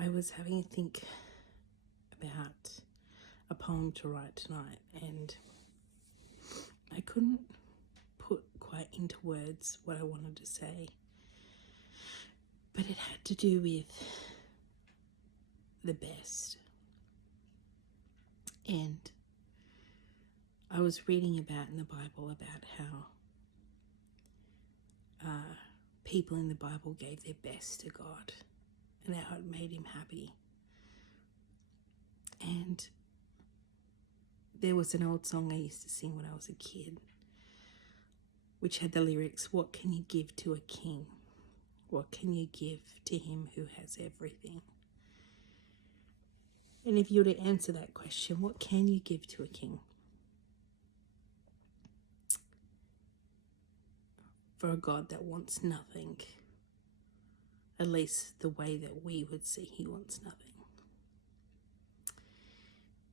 I was having a think about a poem to write tonight, and I couldn't put quite into words what I wanted to say, but it had to do with the best. And I was reading about in the Bible about how people in the Bible gave their best to God and how it made him happy. And there was an old song I used to sing when I was a kid, which had the lyrics, "What can you give to a king? What can you give to him who has everything?" And if you were to answer that question, what can you give to a king? For a God that wants nothing, at least the way that we would see he wants nothing.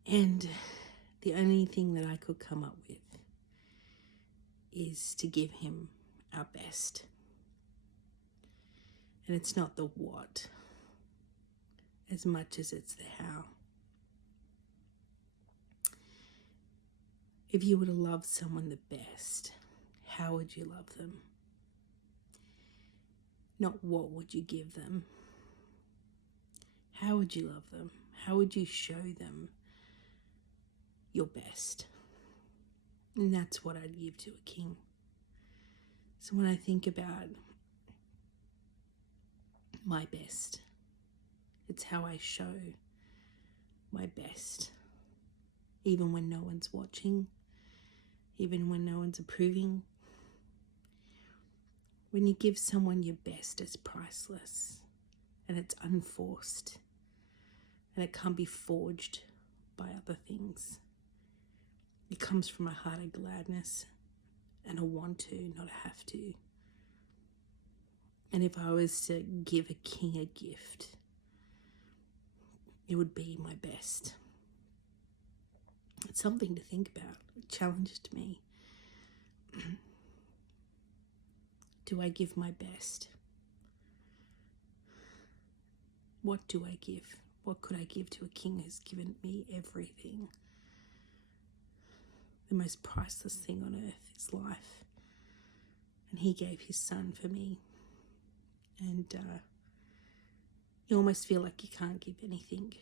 And the only thing that I could come up with is to give him our best. And it's not the what as much as it's the how. If you were to love someone the best, how would you love them? Not what would you give them. How would you love them? How would you show them your best? And that's what I'd give to a king. So when I think about my best, it's how I show my best, even when no one's watching, even when no one's approving. When you give someone your best, it's priceless, and it's unforced, and it can't be forged by other things. It comes from a heart of gladness and a want to, not a have to. And if I was to give a king a gift, it would be my best. It's something to think about. It challenged me. Do I give my best? What do I give? What could I give to a king who's given me everything? The most priceless thing on earth is life. And he gave his son for me. And you almost feel like you can't give anything.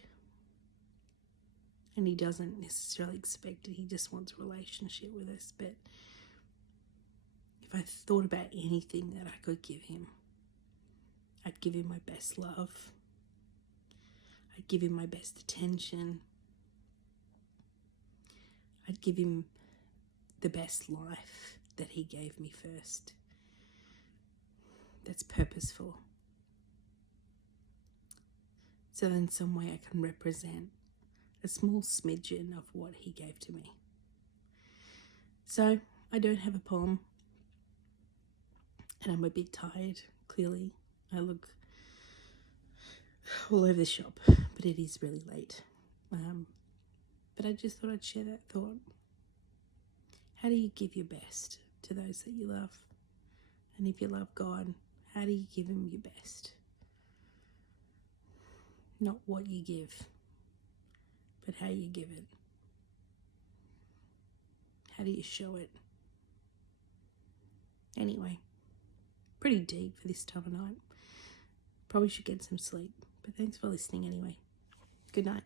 And he doesn't necessarily expect it. He just wants a relationship with us. But if I thought about anything that I could give him, I'd give him my best love. I'd give him my best attention. I'd give him the best life that he gave me first. That's purposeful. So in some way I can represent a small smidgen of what he gave to me. So I don't have a poem, and I'm a bit tired, clearly. I look all over the shop, but it is really late. But I just thought I'd share that thought. How do you give your best to those that you love? And if you love God, how do you give him your best? Not what you give, but how you give it. How do you show it? Anyway, pretty deep for this time of night. Probably should get some sleep, but thanks for listening anyway. Good night.